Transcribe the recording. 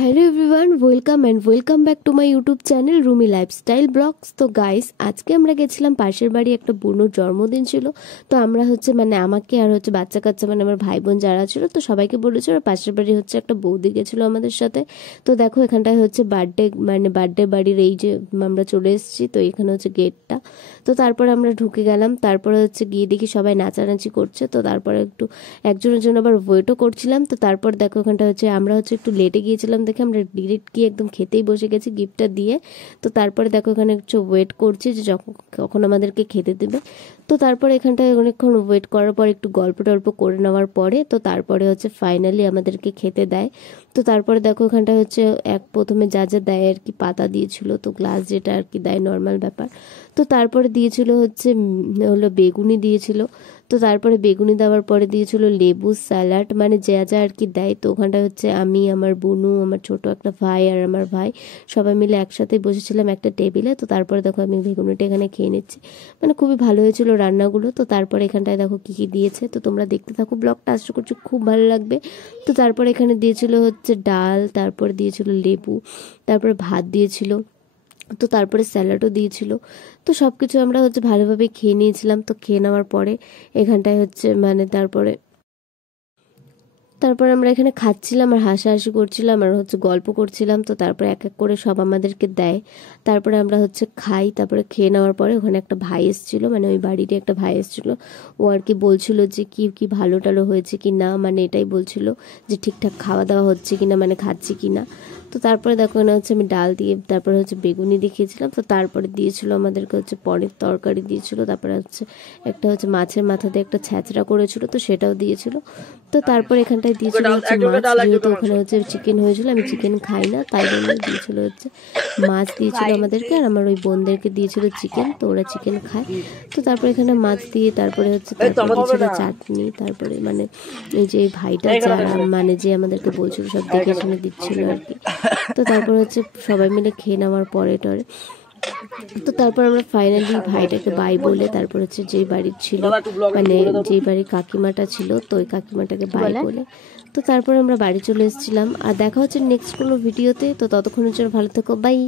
Hello everyone, welcome back to my YouTube channel Rumi lifestyle blogs. তো guys, আজকে আমরা গেছিলাম পাশের বাড়ি, একটা বোনের জন্মদিন ছিল। তো আমরা আমাকে আর বাচ্চা কাচ্চা আমার ভাই বোন যারা ছিল, তো সবাইকে বলেছিল। আর পাশের বাড়ি একটা বৌদি গেছিলো আমাদের সাথে। তো দেখো এখানটায় বার্থডে বাড়ির এই যে আমরা চলে এসেছি। তো এখানে গেটটা। তো তারপরে আমরা ঢুকে গেলাম। তারপরে গিয়ে দেখি সবাই নাচানাচি করছে। তো তারপরে একজনের জন্য আবার ওয়েটও করছিলাম। তো তারপর দেখো এখানটা আমরা একটু লেটে গিয়েছিলাম দেখে আমরা ডিরেক্ট গিয়ে একদম খেতেই বসে গেছি গিফটটা দিয়ে। তো তারপরে দেখো এখানে একটু ওয়েট করছি যে কখন আমাদেরকে খেতে দেবে। তো তারপরে এখানটায় অনেকক্ষণ ওয়েট করার পর একটু গল্প টল্প করে নেওয়ার পরে তো তারপরে ফাইনালি আমাদেরকে খেতে দেয়। তো তারপরে দেখো এখানটায় প্রথমে যা যা দেয় আর কি, পাতা দিয়েছিল, তো গ্লাস যেটা আর কি দেয় নর্মাল ব্যাপার। তো তারপরে দিয়েছিল হলো বেগুনি দিয়েছিল। তো তারপরে বেগুনি দেওয়ার পরে দিয়েছিল লেবু, স্যালাড, যা যা আর কি দেয়। তো ওখানটা আমি, আমার বোনু, আমার ছোট একটা ভাই আর আমার ভাই সবাই মিলে একসাথে বসেছিলাম একটা টেবিলে। তো তারপরে দেখো আমি বেগুনিটা এখানে খেয়ে নিচ্ছি। খুবই ভালো হয়েছিল রান্নাগুলো। তো তারপরে এখানটায় দেখো কী কী দিয়েছে, তো তোমরা দেখতে থাকো ব্লগটা, আশা করছি খুব ভালো লাগবে। তো তারপরে এখানে দিয়েছিল ডাল, তারপরে দিয়েছিল লেবু, তারপরে ভাত দিয়েছিল, তো তারপরে স্যালাডও দিয়েছিল। তো সব কিছু আমরা ভালোভাবে খেয়ে নিয়েছিলাম। তো খেয়ে নেওয়ার পরে এখানটায় তারপর আমরা এখানে খাচ্ছিলাম আর হাসাহাসি করছিলাম আর গল্প করছিলাম। তো তারপরে এক এক করে সব আমাদেরকে দেয়। তারপরে আমরা খাই। তারপরে খেয়ে নেওয়ার পরে ওখানে একটা ভাই এসেছিল, ওই বাড়িরই একটা ভাই এসেছিল। ও আর কি বলছিল যে কি ভালো টালো হয়েছে কি না, এটাই বলছিল যে ঠিকঠাক খাওয়া দাওয়া হচ্ছে কিনা, খাচ্ছি কিনা। তো তারপরে দেখো না আমি ডাল দিয়ে, তারপরে বেগুনি দেখিয়েছিলাম। তো তারপরে দিয়েছিল আমাদেরকে পনির তরকারি দিয়েছিল। তারপরে একটা মাছের মাথা দিয়ে একটা ছ্যাঁচড়া করেছিল, তো সেটাও দিয়েছিল। তো তারপর এখানটায় দিয়েছিল মাছ, যেহেতু ওখানে চিকেন হয়েছিল, আমি চিকেন খাই না, তাই জন্য দিয়েছিল মাছ দিয়েছিল আমাদেরকে। আর আমার ওই বোনদেরকে দিয়েছিল চিকেন, তো ওরা চিকেন খায়। তো তারপরে এখানে মাছ দিয়ে তারপরে দিয়েছিল চাটনি। তারপরে এই যে ভাইটা যারা যে আমাদেরকে বলছিল সব দেখে শুনে দিচ্ছিল আর কি। তো তারপর সবাই মিলে খেয়ে নেওয়ার পরে টরে তো তারপর আমরা ফাইনালি ভাইটাকে বাই বলে তারপর যেই বাড়ির ছিল, যেই বাড়ির কাকিমাটা ছিল, তো ওই কাকিমাটাকে বাই বলে তো তারপর আমরা বাড়ি চলে এসেছিলাম। আর দেখা হচ্ছে নেক্সট কোনো ভিডিওতে। তো ততক্ষণের জন্য ভালো থেকো, বাই।